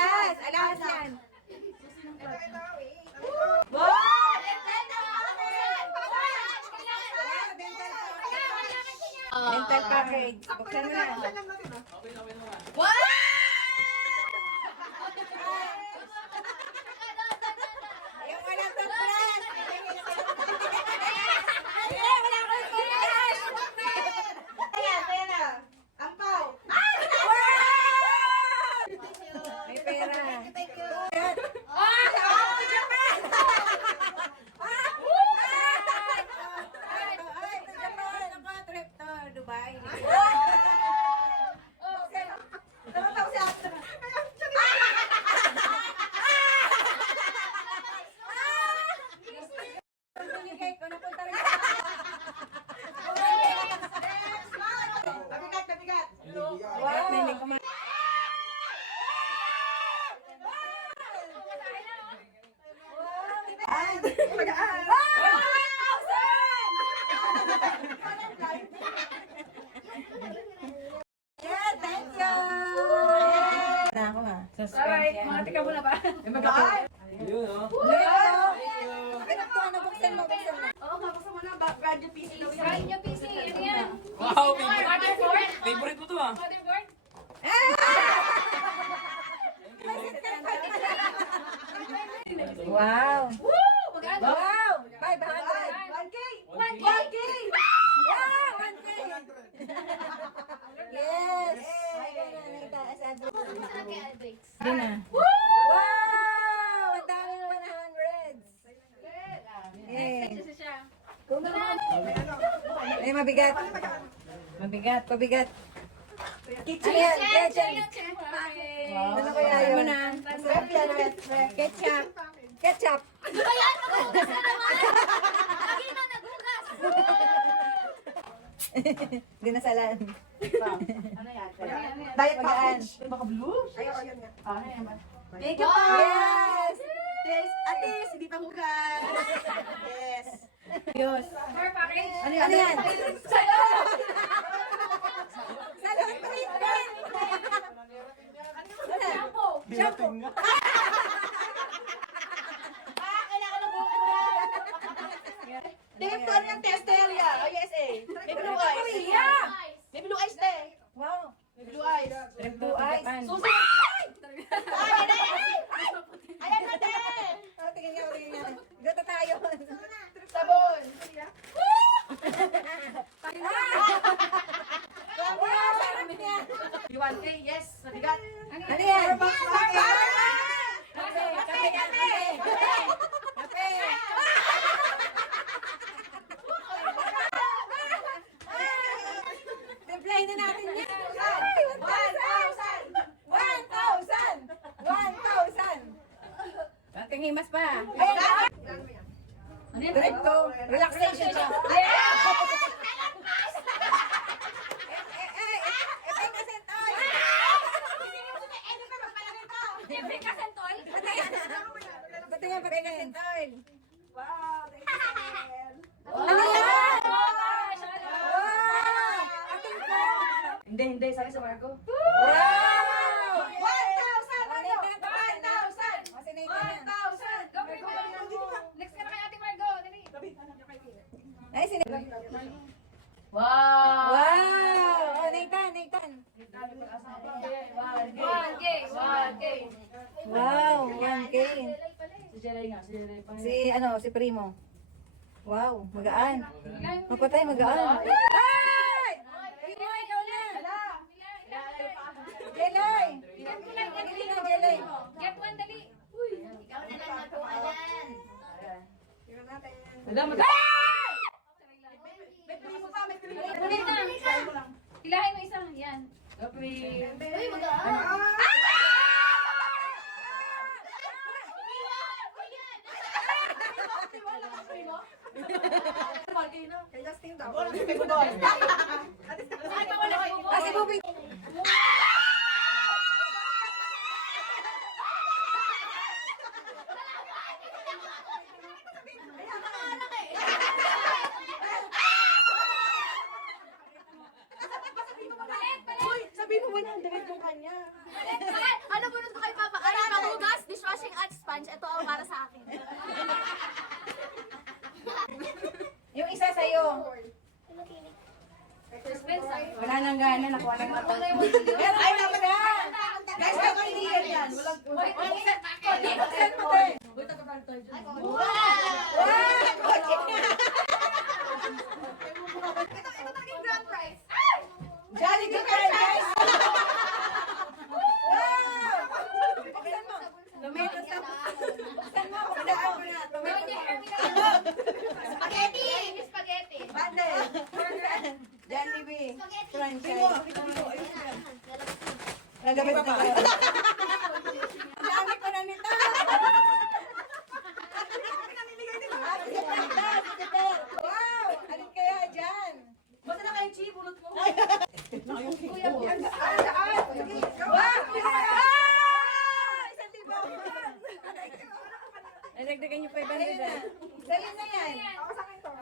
Alas! Alas yan! Dental package. Buksan mo na. Yung walang toothbrush. Wala akong toothbrush. Kaya na. Ampaw. May pera. Thank you. Japan! Trip to Dubai. Binigay ko, napunta rin ako. Mabigat, mabigat. Wow. Hindi ko Alright, mga tika mo na ba? Yun, oh. Buksan mo. Oo, mabuksan mo na. Brand new PC. Brand new PC, yun yan. Wow, Motherboard? favorite mo to ah. Motherboard? Wow. Woo! Magkano? Wow! 500! 1K! 1K! Wow! 1K! Yes! Hindi na. Wow! Ang dami 100s! Yay! Isa siya. Ay, mabigat. Mabigat, pabigat. Kitchen! Kitchen! Ano kaya yun? Ano na? Masarap yan. Ketchup. Ketchup. Ano ba yan? Nagugas na naman! Lagi na nagugas! Dinasalan. Ano yan? Diet package. Baka blue? Ayoko yun nga. Ano yan ba? Thank you po! Yes! At least, hindi pa hugas. Yes. Diyos. More package? Ano yan? Salon! Salon treatment! Shampoo! Shampoo! Kailangan ng buko yan. Tingin ko ng Testeria, USA. May blue eyes. May blue eyes din. Wow! May blue eyes. Blue eyes. Susi! Ayan na yan! Ayan na din! Oh, tingin nga, tingin nga. Dito tayo. Sabon! Wow! Sarap niya. You want K? Yes. Mabigat. Ano yan? Starbucks! Kape! Kape! Kape! Kape! Timplahin na natin yan. 1,000! 1,000! 1,000! Bating himas pa. Trip to relaxation siya. Patingin, patingin. Wow! Ano yan? Wow! Ating ko! Hindi. Sabi sa Marco. Wow! 1,000! 1,000! Kasi na ito yan. 1,000! Go, next ka na kay Ate Margo. Dali. Ay, sino? Wow! Wow! Oh, Nathan! 1K! Wow! 1K! Si Jelay nga, pa. Si Primo. Wow! Magaan. Mapatay, magaan. Ay! Primo, ikaw na! Jelay! Hindi na, Jelay. Get one, dali. Ikaw na lang magkuhalan. Ulit na. Hilahin mo isa. Yan. Uy, magaan. Kay Justin daw. Ah, si Bobby. Sabihin mo 1K. ang damit mo kanya. Ano bunot ko kay Papa? Ay, mahugas, dishwashing at sponge. Ito ang para sa akin. Yung isa sa'yo. Wala nang gana, nakuha nang mata. Ay, naman na! Guys, dapat hindi yan. Walang isa. Wow! Ito naging grand prize. Jollibee ka rin, guys! Wow! Buksan mo. Tomato sa... Buksan mo. Buksan mo na. Tomato sa... Spaghetti! Spaghetti. Bande. Jollibee. Spaghetti. Franchise. Nagabit na ba? Ang dami ko na nito. Wow! Alin kaya dyan? Basta na kayo, Chi, bulot mo. Ang daan! Wow! Isang libo! Nagdagdagan niyo pa iba nila. Sa'yo na yan. Ako sa akin to.